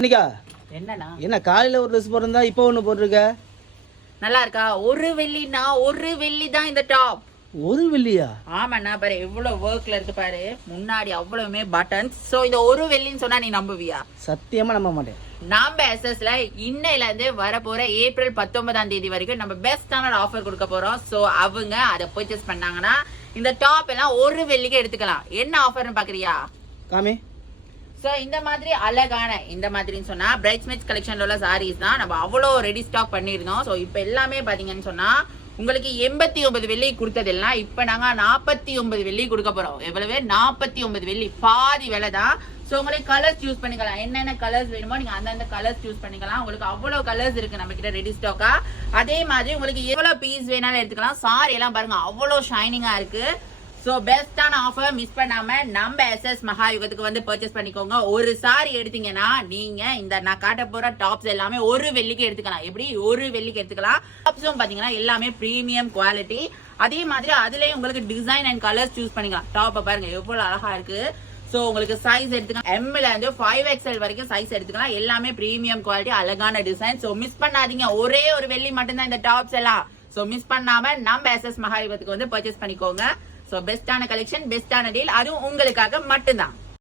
அனிகா என்னண்ணா என்ன காலையில ஒரு ட்ரெஸ் போட்டிருந்தா இப்போ ஒன்று போட்டிருக்க? நல்லா இருக்கா? ஒரு வெள்ளினா ஒரு வெள்ளி தான் இந்த டாப். ஒரு வெள்ளியா? ஆமாண்ணா பாரு எவ்வளவு ஒர்க்ல இருக்கு பாரு, முன்னாடி அவ்வளவுமே பட்டன்ஸ். சோ இந்த ஒரு வெள்ளின்னு சொன்னா நீ நம்புவியா? சத்தியமா நம்ப மாட்டேன். நாம எஸ்எஸ்ல இன்னையில இருந்து வர போற ஏப்ரல் 19ஆம் தேதி வரைக்கும் நம்ம பெஸ்டான ஆஃபர் கொடுக்க போறோம். சோ அவங்க அதை பர்ச்சேஸ் பண்ணாங்கன்னா இந்த டாப் எல்லாம் ஒரு வெள்ளிக்கு எடுத்துக்கலாம். என்ன ஆஃபர்னு பாக்குறியா? காமி. சோ இந்த மாதிரி அழகான இந்த மாதிரின்னு சொன்னா பிரைட்ஸ்மேட்ஸ் கலெக்ஷன்ல உள்ள சாரீஸ் தான் நம்ம அவ்வளோ ரெடி ஸ்டாக் பண்ணிருந்தோம். சோ இப்போ எல்லாமே பாத்தீங்கன்னு சொன்னா உங்களுக்கு 89 வெள்ளி கொடுத்ததெல்லாம் இப்ப நாங்க 49 வெள்ளி கொடுக்க போறோம். எவ்வளவு? 49 வெள்ளி, பாதி விலை தான். சோ உங்களுக்கு கலர்ஸ் சூஸ் பண்ணிக்கலாம். என்னென்ன கலர்ஸ் வேணுமோ நீங்க அந்தந்த கலர்ஸ் சூஸ் பண்ணிக்கலாம். உங்களுக்கு அவ்வளவு கலர்ஸ் இருக்கு நம்ம கிட்ட ரெடி ஸ்டாக்கா. அதே மாதிரி உங்களுக்கு எவ்வளவு பீஸ் வேணாலும் எடுத்துக்கலாம். சாரி எல்லாம் பாருங்க அவ்வளவு ஷைனிங்கா இருக்கு. சோ பெஸ்டான ஆஃபர் மிஸ் பண்ணாம நம்ம எஸ்எஸ் மகாயுகத்துக்கு வந்து பர்ச்சேஸ் பண்ணிக்கோங்க. ஒரு சாரி எடுத்தீங்கன்னா நீங்க இந்த நான் காட்ட போற டாப்ஸ் எல்லாமே ஒரு வெள்ளிக்கு எடுத்துக்கலாம். எப்படி? ஒரு வெள்ளிக்கு எடுத்துக்கலாம். டாப்ஸும் பாத்தீங்கன்னா எல்லாமே பிரீமியம் குவாலிட்டி. அதே மாதிரி அதுலயே உங்களுக்கு டிசைன் அண்ட் கலர்ஸ் சூஸ் பண்ணிக்கலாம். டாப்பை பாருங்க எவ்வளவு அழகா இருக்கு. சோ உங்களுக்கு சைஸ் எடுத்துக்கலாம். எம்ல இருந்து 5XL வரைக்கும் சைஸ் எடுத்துக்கலாம். எல்லாமே பிரீமியம் குவாலிட்டி, அழகான டிசைன். சோ மிஸ் பண்ணாதீங்க. ஒரே ஒரு வெள்ளி மட்டும்தான் இந்த டாப்ஸ் எல்லாம். சோ மிஸ் பண்ணாம நம்ம எஸ்எஸ் மகாயுகத்துக்கு வந்து பர்ச்சேஸ் பண்ணிக்கோங்க. சோ பெஸ்டான கலெக்ஷன், பெஸ்டான டீல், அதுவும் உங்களுக்காக மட்டும்தான்.